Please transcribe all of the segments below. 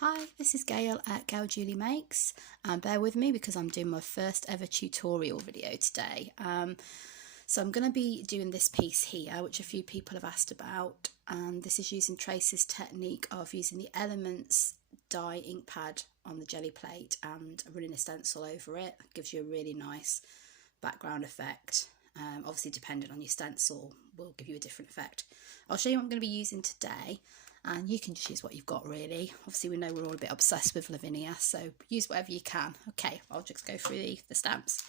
Hi, this is Gail at Gail Julie Makes, and bear with me because I'm doing my first ever tutorial video today. So I'm going to be doing this piece here, which a few people have asked about, and this is using Trace's technique of using the Elements dye ink pad on the jelly plate and running a stencil over it. It gives you a really nice background effect. Obviously depending on your stencil will give you a different effect. I'll show you what I'm going to be using today, and you can just use what you've got really. Obviously we know we're all a bit obsessed with Lavinia, so use whatever you can. Okay, I'll just go through the stamps.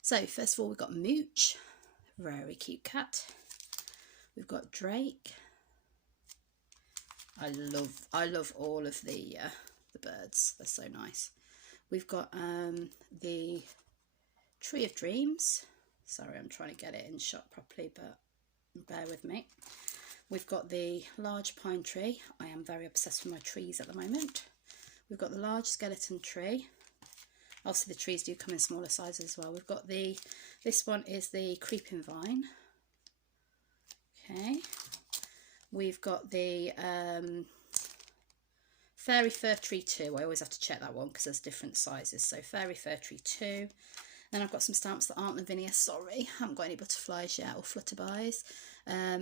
So first of all we've got Mooch, very cute cat. We've got Drake. I love all of the birds, they're so nice. We've got the Tree of Dreams. Sorry, I'm trying to get it in shot properly, but bear with me. We've got the large pine tree. I am very obsessed with my trees at the moment. We've got the large skeleton tree. Obviously the trees do come in smaller sizes as well. We've got this one is the creeping vine. Okay. We've got the fairy fir tree 2. I always have to check that one because there's different sizes. So fairy fir tree 2. Then I've got some stamps that aren't Lavinia, sorry. I haven't got any butterflies yet or flutterbys.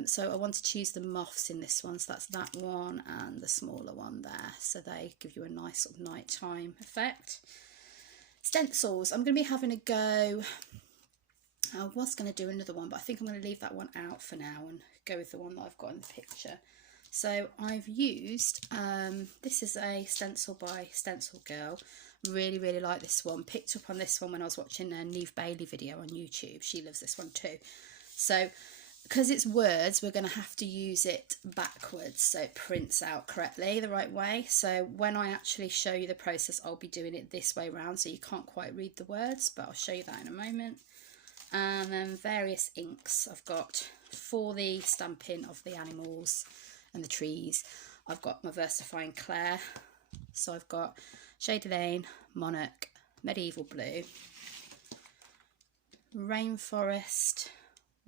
So I wanted to use the moths in this one. So that's that one and the smaller one there. So they give you a nice sort of nighttime effect. Stencils. I'm going to be having a go. I was going to do another one, but I think I'm going to leave that one out for now and go with the one that I've got in the picture. So I've used, this is a stencil by Stencil Girl. Really like this one. Picked up on this one when I was watching a Neve Bailey video on YouTube. She loves this one too. So because it's words, we're going to have to use it backwards so it prints out correctly the right way. So when I actually show you the process, I'll be doing it this way around, so you can't quite read the words, but I'll show you that in a moment. And then various inks I've got for the stamping of the animals and the trees. I've got my VersaFine Claire, so I've got Shady Lane, Monarch, Medieval Blue, Rainforest,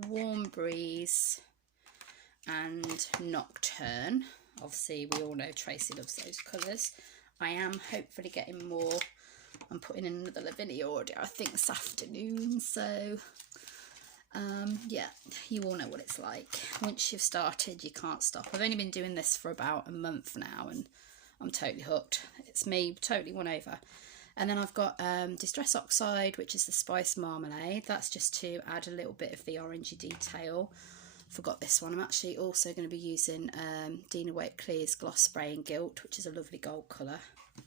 Warm Breeze and Nocturne. Obviously we all know Tracy loves those colours. I am hopefully getting more. I'm putting in another Lavinia order I think this afternoon, so yeah, you all know what it's like. Once you've started you can't stop. I've only been doing this for about a month now and I'm totally hooked. It's me totally won over. And then I've got Distress Oxide, which is the Spice Marmalade. That's just to add a little bit of the orangey detail. Forgot this one. I'm actually also going to be using Dina Waite Clear's Gloss Spray and Gilt, which is a lovely gold colour.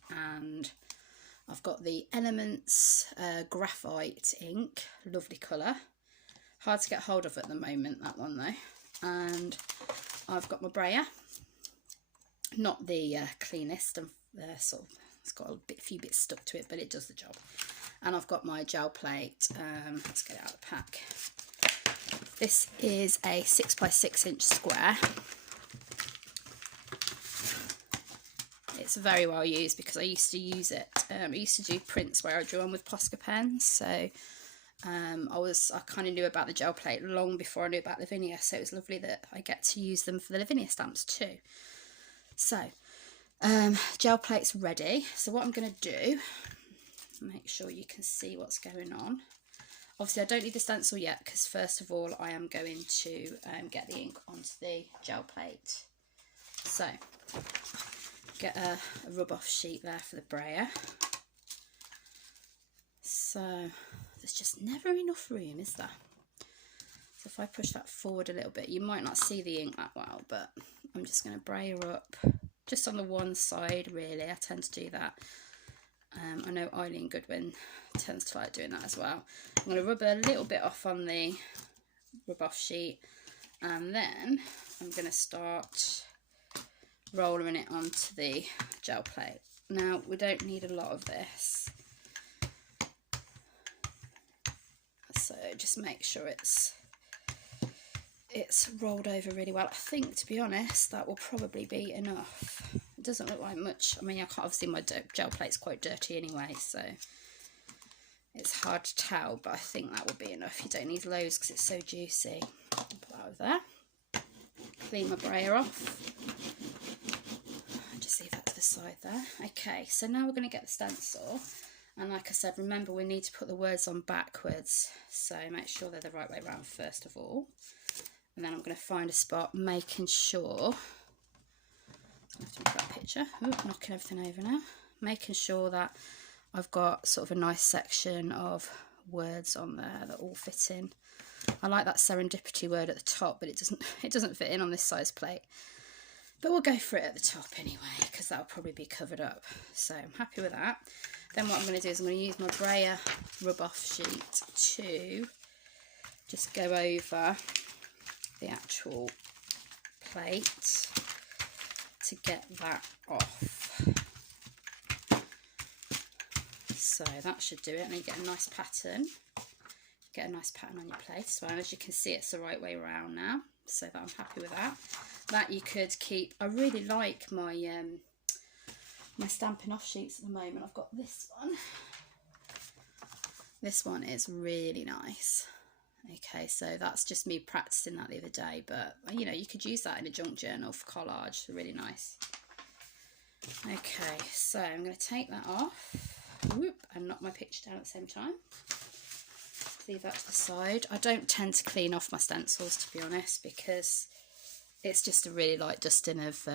And I've got the Elements Graphite ink, lovely colour. Hard to get hold of at the moment, that one though. And I've got my brayer. Not the cleanest, and sort of, it's got a few bits stuck to it, but it does the job. And I've got my gel plate. Let's get it out of the pack. This is a 6x6 inch square. It's very well used because I used to use it. I used to do prints where I drew on with Posca pens, so I kind of knew about the gel plate long before I knew about Lavinia, so it's lovely that I get to use them for the Lavinia stamps too. So gel plate's ready. So what I'm going to do, make sure you can see what's going on. Obviously I don't need the stencil yet because first of all I am going to get the ink onto the gel plate. So get a rub off sheet there for the brayer. So there's just never enough room, is there? So if I push that forward a little bit, you might not see the ink that well, but I'm just going to brayer up just on the one side really. I tend to do that. I know Eileen Goodwin tends to like doing that as well. I'm going to rub a little bit off on the rub off sheet, and then I'm going to start rolling it onto the gel plate. Now we don't need a lot of this, so just make sure it's rolled over really well. I think, to be honest, that will probably be enough. It doesn't look like much. I mean, I can't, obviously my gel plate's quite dirty anyway, so it's hard to tell, but I think that will be enough. You don't need loads because it's so juicy. Put that over there. Clean my brayer off. Just leave that to the side there. Okay, so now we're going to get the stencil, and like I said, remember we need to put the words on backwards, so make sure they're the right way around first of all, and then I'm going to find a spot, making sure, I have to make that picture, knocking everything over now, making sure that I've got sort of a nice section of words on there that all fit in. I like that serendipity word at the top, but it doesn't fit in on this size plate. But we'll go for it at the top anyway, because that'll probably be covered up. So I'm happy with that. Then what I'm going to do is I'm going to use my Brayer rub-off sheet to just go over the actual plate to get that off. So that should do it, and then you get a nice pattern. Get a nice pattern on your plate as well. And as you can see, it's the right way around now, so that I'm happy with that. That you could keep. I really like my my Stampin' Off sheets at the moment. I've got this one. This one is really nice. Okay, so that's just me practicing that the other day, but you know, you could use that in a junk journal for collage. Really nice. Okay, so I'm going to take that off. Whoop, and knock my picture down at the same time. Leave that to the side. I don't tend to clean off my stencils, to be honest, because it's just a really light dusting of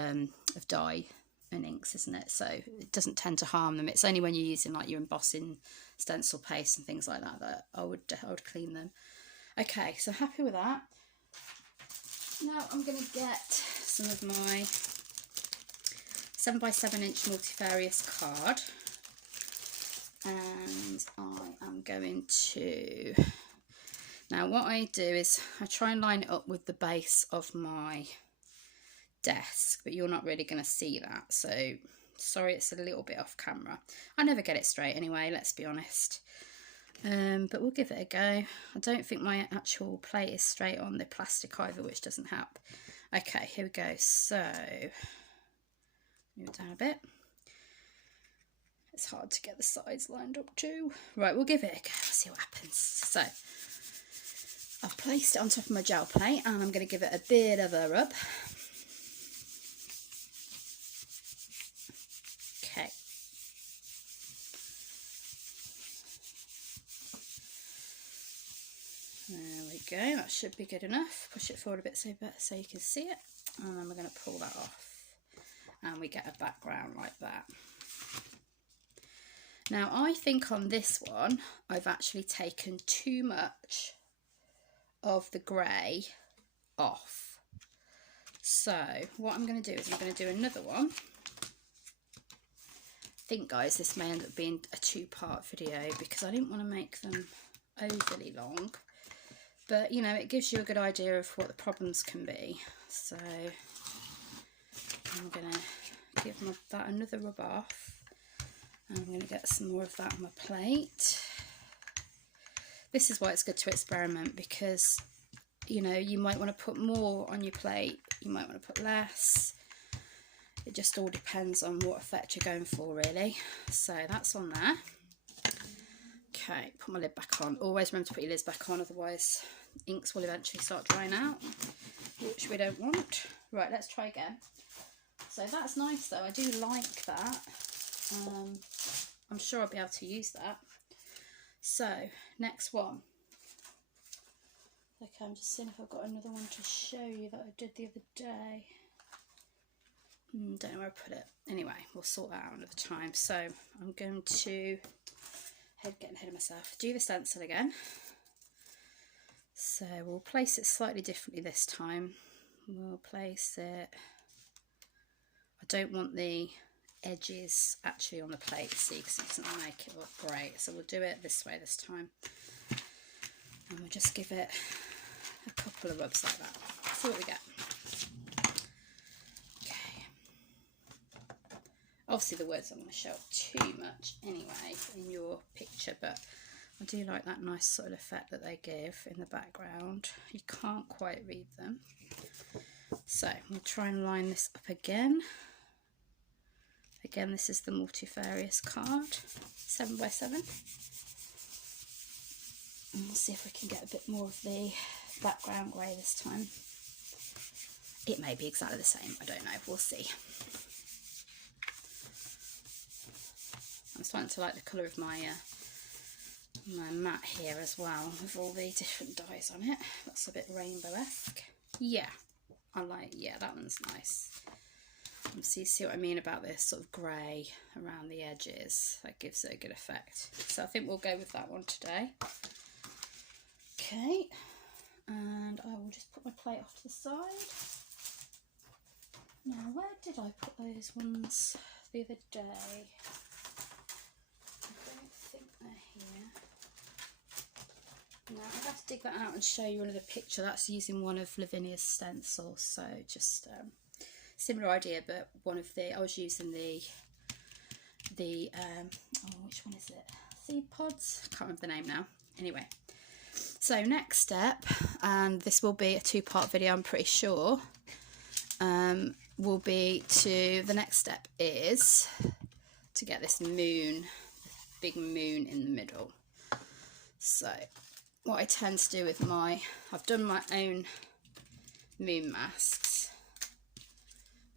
dye and inks, isn't it? So it doesn't tend to harm them. It's only when you're using like your embossing stencil paste and things like that that I would clean them. Okay, so happy with that. Now I'm going to get some of my 7x7 inch multifarious card, and I am going to, now what I do is I try and line it up with the base of my desk, but you're not really going to see that, so sorry it's a little bit off camera. I never get it straight anyway, let's be honest, but we'll give it a go. I don't think my actual plate is straight on the plastic either, which doesn't help. Okay, here we go. So move it down a bit. It's hard to get the sides lined up too. Right, we'll give it a go. Let's see what happens. So I've placed it on top of my gel plate, and I'm going to give it a bit of a rub. Okay. There we go. That should be good enough. Push it forward a bit so you can see it, and then we're going to pull that off, and we get a background like that. Now I think on this one I've actually taken too much of the grey off. So what I'm going to do is I'm going to do another one. I think, guys, this may end up being a two-part video because I didn't want to make them overly long. But, you know, it gives you a good idea of what the problems can be. So I'm going to give that another rub off. And I'm going to get some more of that on my plate. This is why it's good to experiment, because, you know, you might want to put more on your plate. You might want to put less. It just all depends on what effect you're going for, really. So that's on there. Okay, put my lid back on. Always remember to put your lids back on, otherwise inks will eventually start drying out, which we don't want. Right, let's try again. So that's nice though, I do like that. I'm sure I'll be able to use that. So, next one. Okay, I'm just seeing if I've got another one to show you that I did the other day. Don't know where I put it. Anyway, we'll sort that out another time. So, I'm going to, getting ahead of myself, do the stencil again. So, we'll place it slightly differently this time. We'll place it, I don't want the edges actually on the plate, see, because it doesn't make it look great. So we'll do it this way this time, and we'll just give it a couple of rubs like that. See what we get. Okay. Obviously the words aren't going to show up too much anyway in your picture, but I do like that nice sort of effect that they give in the background. You can't quite read them. So we'll try and line this up again. Again, this is the multifarious card, 7x7. And we'll see if we can get a bit more of the background grey this time. It may be exactly the same, I don't know, we'll see. starting to like the colour of my my mat here as well, with all the different dyes on it. That's a bit rainbow-esque. Yeah, I like, yeah, that one's nice. So you see what I mean about this sort of grey around the edges. That gives it a good effect. So I think we'll go with that one today. Okay, and I will just put my plate off to the side. Now, where did I put those ones the other day? I don't think they're here. Now, I'll have to dig that out and show you another picture. That's using one of Lavinia's stencils, so just similar idea, but one of the, I was using the oh, which one is it? Seed pods? Can't remember the name now. Anyway, so next step, and this will be a two-part video, I'm pretty sure, will be to, the next step is to get this moon, big moon in the middle. So what I tend to do with my, I've done my own moon masks.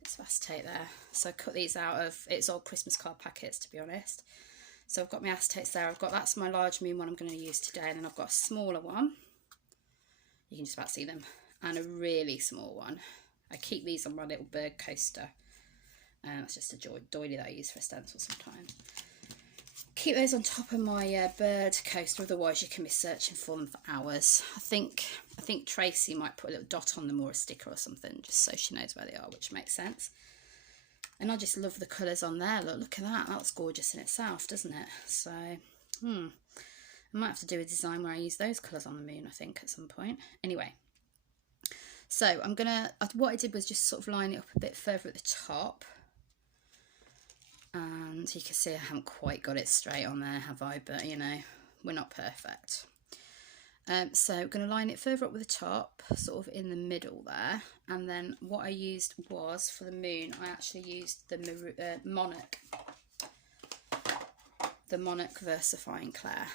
Bits of acetate there. So I cut these out of, it's all Christmas card packets, to be honest. So I've got my acetates there. I've got, that's my large moon one I'm going to use today, and then I've got a smaller one. You can just about see them, and a really small one. I keep these on my little bird coaster. That's just a doily that I use for a stencil sometimes. Keep those on top of my bird coaster, otherwise you can be searching for them for hours. I think Tracy might put a little dot on them or a sticker or something, just so she knows where they are, which makes sense. And I just love the colours on there. Look at that. That looks gorgeous in itself, doesn't it? So, I might have to do a design where I use those colours on the moon, I think, at some point. Anyway, so I'm gonna, what I did was just sort of line it up a bit further at the top. And you can see I haven't quite got it straight on there, have I? But, you know, we're not perfect. So I'm going to line it further up with the top, sort of in the middle there. And then what I used was, for the moon, I actually used the Monarch Versifying Clair.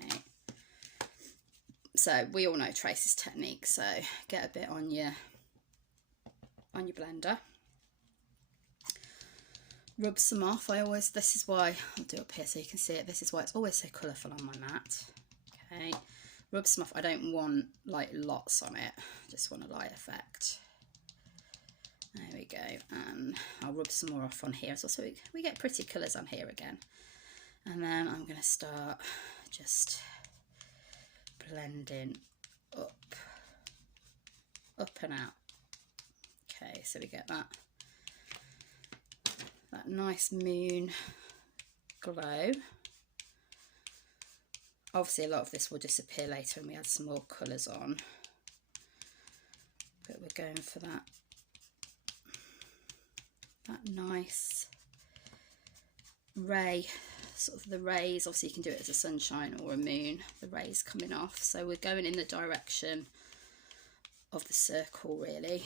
Okay. So we all know Tracy's technique, so get a bit on your blender. Rub some off. I always, this is why, I'll do it up here so you can see it, this is why it's always so colourful on my mat. Okay, rub some off. I don't want like lots on it, I just want a light effect. There we go, and I'll rub some more off on here as well, so we get pretty colours on here again. And then I'm going to start just blending up and out. Okay, so we get that nice moon glow. Obviously a lot of this will disappear later when we add some more colours on, but we're going for that nice ray, sort of the rays. Obviously you can do it as a sunshine or a moon, the rays coming off. So we're going in the direction of the circle really,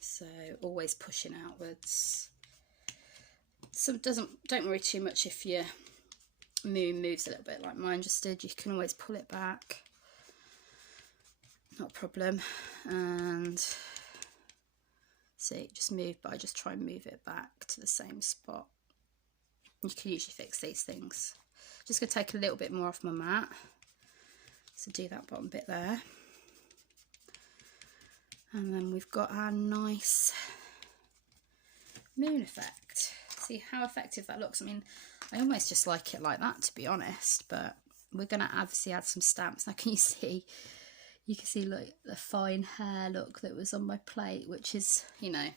so always pushing outwards. So don't worry too much if your moon moves a little bit like mine just did. You can always pull it back, not a problem. And see, just move, but I just try and move it back to the same spot. You can usually fix these things. Just going to take a little bit more off my mat, so do that bottom bit there. And then we've got our nice moon effect. See how effective that looks. I mean, I almost just like it like that, to be honest, but we're going to obviously add some stamps. Now, you can see look, the fine hair look that was on my plate, which is, you know,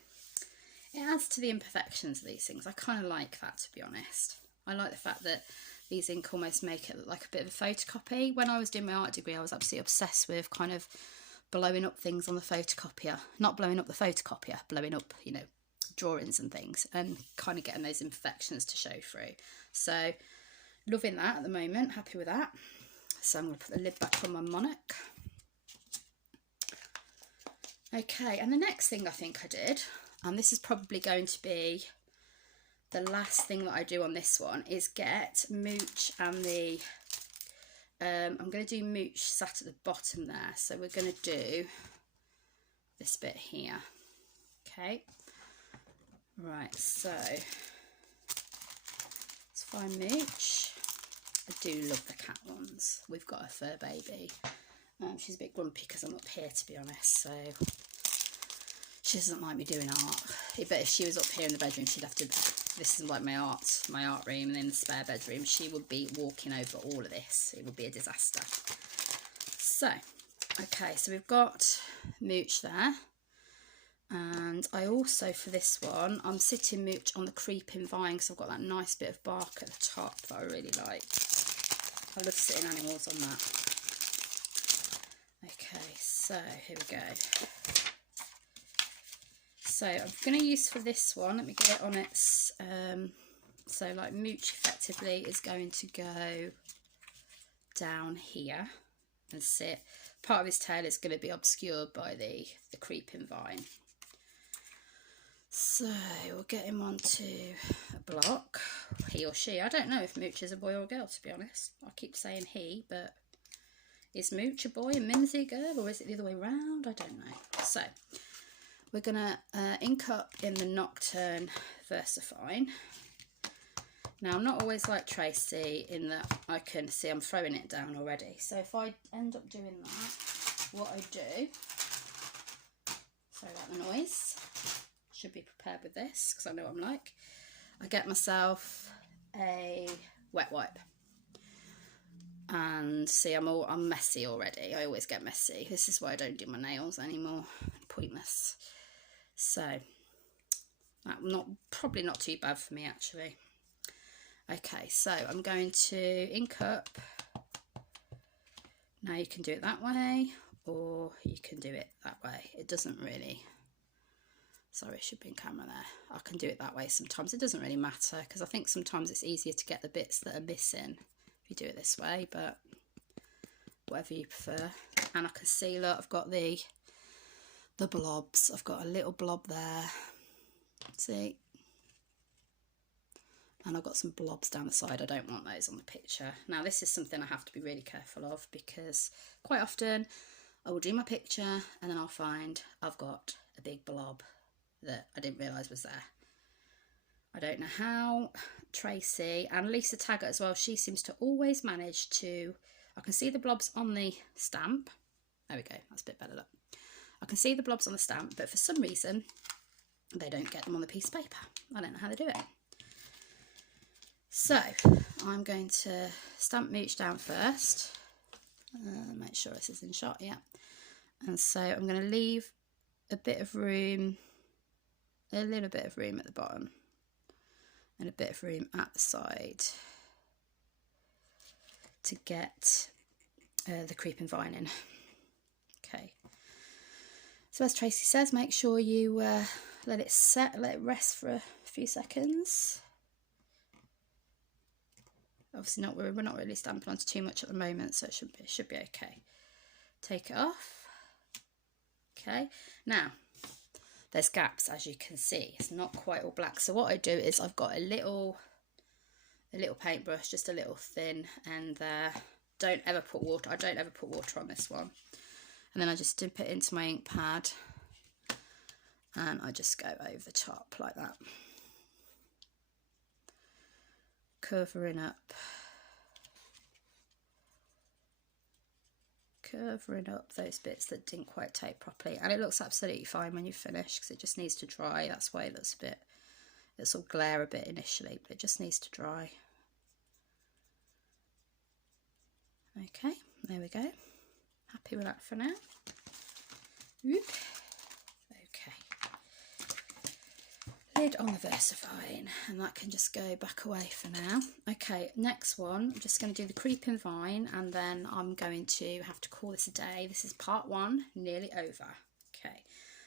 it adds to the imperfections of these things. I kind of like that, to be honest. I like the fact that these ink almost make it look like a bit of a photocopy. When I was doing my art degree, I was absolutely obsessed with kind of blowing up things on the photocopier. Not blowing up the photocopier, blowing up, you know, drawings and things, and kind of getting those imperfections to show through. So loving that at the moment, happy with that. So I'm going to put the lid back on my Monarch. Okay, and the next thing I think I did, and this is probably going to be the last thing that I do on this one, is get Mooch and the I'm going to do Mooch sat at the bottom there, so we're going to do this bit here. Okay, right, so let's by Mooch. I do love the cat ones. We've got a fur baby. She's a bit grumpy because I'm up here, to be honest, so she doesn't like me doing art. But if she was up here in the bedroom, she'd have to, this is like my art room, and in the spare bedroom she would be walking over all of this. It would be a disaster. So, okay, so we've got Mooch there. And I also, for this one, I'm sitting Mooch on the creeping vine because I've got that nice bit of bark at the top that I really like. I love sitting animals on that. Okay, so here we go. So I'm going to use for this one, let me get it on its, so like Mooch effectively is going to go down here and sit. Part of his tail is going to be obscured by the creeping vine. So we'll get him onto a block, he or she. I don't know if Mooch is a boy or a girl, to be honest. I keep saying he, but is Mooch a boy and Mimsy a girl, or is it the other way around? I don't know. So we're going to ink up in the Nocturne VersaFine. Now, I'm not always like Tracy in that I can see I'm throwing it down already. So if I end up doing that, what I do, sorry about the noise, should be prepared with this because I know what I'm like. I get myself a wet wipe. And see, I'm messy already. I always get messy. This is why I don't do my nails anymore. Pointless. So, probably not too bad for me actually. Okay, so I'm going to ink up. Now you can do it that way, or you can do it that way. It doesn't really, sorry, it should be in camera there. I can do it that way sometimes. It doesn't really matter because I think sometimes it's easier to get the bits that are missing if you do it this way, but whatever you prefer. And I can see, look, I've got the blobs. I've got a little blob there. See? And I've got some blobs down the side. I don't want those on the picture. Now, this is something I have to be really careful of because quite often I will do my picture and then I'll find I've got a big blob that I didn't realise was there. I don't know how Tracy and Lisa Taggart as well, she seems to always manage to, I can see the blobs on the stamp. There we go, that's a bit better, look. I can see the blobs on the stamp, but for some reason they don't get them on the piece of paper. I don't know how they do it. So I'm going to stamp Mooch down first. Make sure this is in shot, yeah. And so I'm going to leave a bit of room, a little bit of room at the bottom and a bit of room at the side to get the creeping vine in. Okay. So as Tracy says, make sure you let it set, let it rest for a few seconds. Obviously we're not really stamping onto too much at the moment, so it should be okay. Take it off. Okay, now there's gaps, as you can see. It's not quite all black. So what I do is I've got a little paintbrush, just a little thin end there. Don't ever put water. I don't ever put water on this one. And then I just dip it into my ink pad, and I just go over the top like that, covering up those bits that didn't quite tape properly. And it looks absolutely fine when you finish because it just needs to dry. That's why it looks a bit, it'll glare a bit initially, but it just needs to dry. Okay, there we go. Happy with that for now. Whoop. Okay. Lid on the VersaFine, and that can just go back away for now. Okay, next one, I'm just going to do the creeping vine, and then I'm going to have to call this a day. This is part one, nearly over. Okay,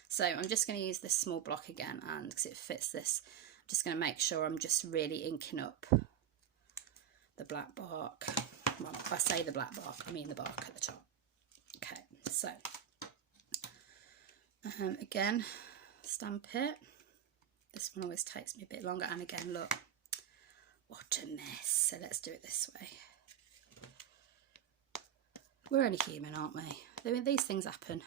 so I'm just going to use this small block again, and because it fits this, I'm just going to make sure I'm just really inking up the black bark. Well, if I say the black bark, I mean the bark at the top. Okay, so again, stamp it. This one always takes me a bit longer, and again, look, what a mess. So let's do it this way. We're only human, aren't we? These things happen.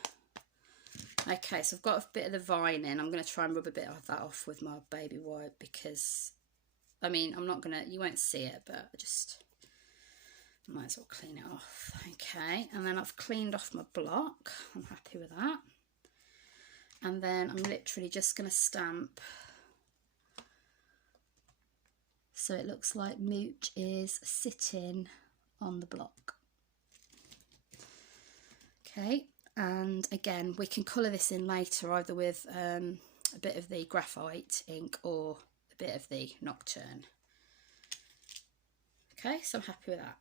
Okay, so I've got a bit of the vine in. I'm going to try and rub a bit of that off with my baby wipe because I mean, I'm not gonna, you won't see it, but I just might as well clean it off. Okay, and then I've cleaned off my block. I'm happy with that. And then I'm literally just gonna stamp so it looks like Mooch is sitting on the block. Okay, and again, we can colour this in later, either with a bit of the graphite ink or a bit of the Nocturne. Okay, so I'm happy with that.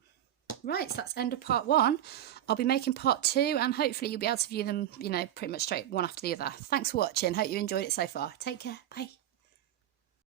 Right, so that's end of part 1. I'll be making part 2, and hopefully you'll be able to view them, you know, pretty much straight one after the other. Thanks for watching. Hope you enjoyed it so far. Take care. Bye.